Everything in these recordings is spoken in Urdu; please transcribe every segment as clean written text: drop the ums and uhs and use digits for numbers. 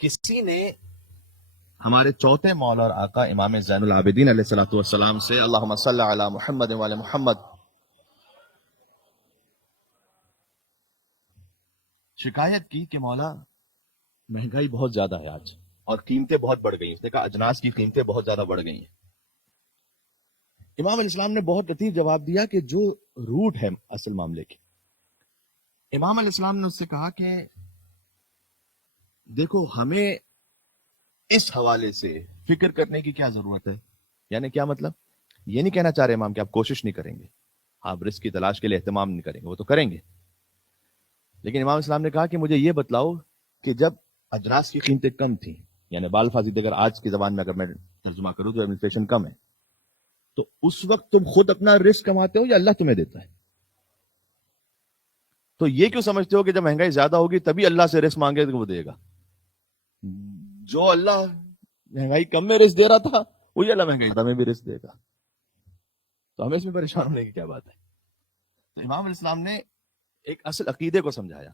کسی نے ہمارے چوتھے مولا اور آقا امام زین العابدین علیہ الصلوۃ والسلام سے اللہم صلی علی محمد وعلی محمد شکایت کی کہ مولا مہنگائی بہت زیادہ ہے آج اور قیمتیں بہت بڑھ گئی ہیں. اس نے کہا اجناس کی قیمتیں بہت زیادہ بڑھ گئی ہیں. امام علیہ السلام نے بہت لطیف جواب دیا کہ جو روٹ ہے اصل معاملے کے. امام علیہ السلام نے اس سے کہا کہ دیکھو ہمیں اس حوالے سے فکر کرنے کی کیا ضرورت ہے. یعنی کیا مطلب؟ یہ نہیں کہنا چاہ رہے امام کہ آپ کوشش نہیں کریں گے, آپ رزق کی تلاش کے لیے اہتمام نہیں کریں گے, وہ تو کریں گے, لیکن امام اسلام نے کہا کہ مجھے یہ بتلاؤ کہ جب اجناس کی قیمتیں کم تھیں, یعنی بال فاضل اگر آج کی زبان میں اگر میں ترجمہ کروں تو انفلیشن کم ہے, تو اس وقت تم خود اپنا رزق کماتے ہو یا اللہ تمہیں دیتا ہے؟ تو یہ کیوں سمجھتے ہو کہ جب مہنگائی زیادہ ہوگی تبھی اللہ سے رزق مانگے تو وہ دے گا؟ جو اللہ مہنگائی کم میں رزق دے رہا تھا وہی اللہ مہنگائی ہمیں بھی رزق دے گا, تو ہمیں اس میں پریشان ہونے کی کیا بات ہے. تو امام علیہ السلام نے ایک اصل عقیدے کو سمجھایا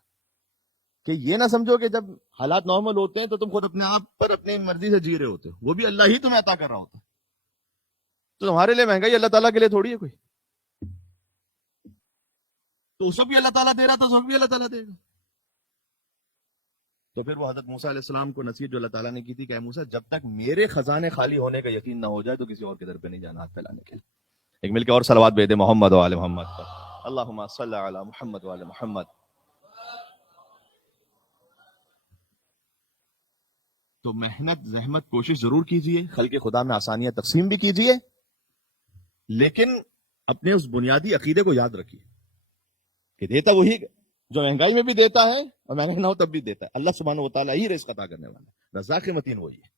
کہ یہ نہ سمجھو کہ جب حالات نارمل ہوتے ہیں تو تم خود اپنے آپ پر اپنی مرضی سے جی رہے ہوتے ہو, وہ بھی اللہ ہی تمہیں عطا کر رہا ہوتا ہے. تو تمہارے لیے مہنگائی اللہ تعالیٰ کے لیے تھوڑی ہے کوئی, تو اس وقت بھی اللہ تعالیٰ دے رہا تھا, اس وقت بھی اللہ تعالیٰ دے گا. تو پھر وہ حضرت موسیٰ علیہ السلام کو نصیحت جو اللہ تعالیٰ نے کی تھی کہ اے موسیٰ جب تک میرے خزانے خالی ہونے کا یقین نہ ہو جائے تو کسی اور کے در پہ نہیں جانا ہاتھ پھیلانے کے لیے. ایک مل کے اور صلوات بھیج دے محمد و آل محمد پر. اللہم صلی علی محمد و آل محمد. تو محنت زحمت کوشش ضرور کیجئے, خلق خدا میں آسانیاں تقسیم بھی کیجئے, لیکن اپنے اس بنیادی عقیدے کو یاد رکھیے کہ دیتا وہی جو مہنگائی میں بھی دیتا ہے اور مہنگائی نہ ہو تب بھی دیتا ہے. اللہ سبحانہ و تعالیٰ ہی رزق عطا کرنے والا ہے, رزاق متین وہی ہے.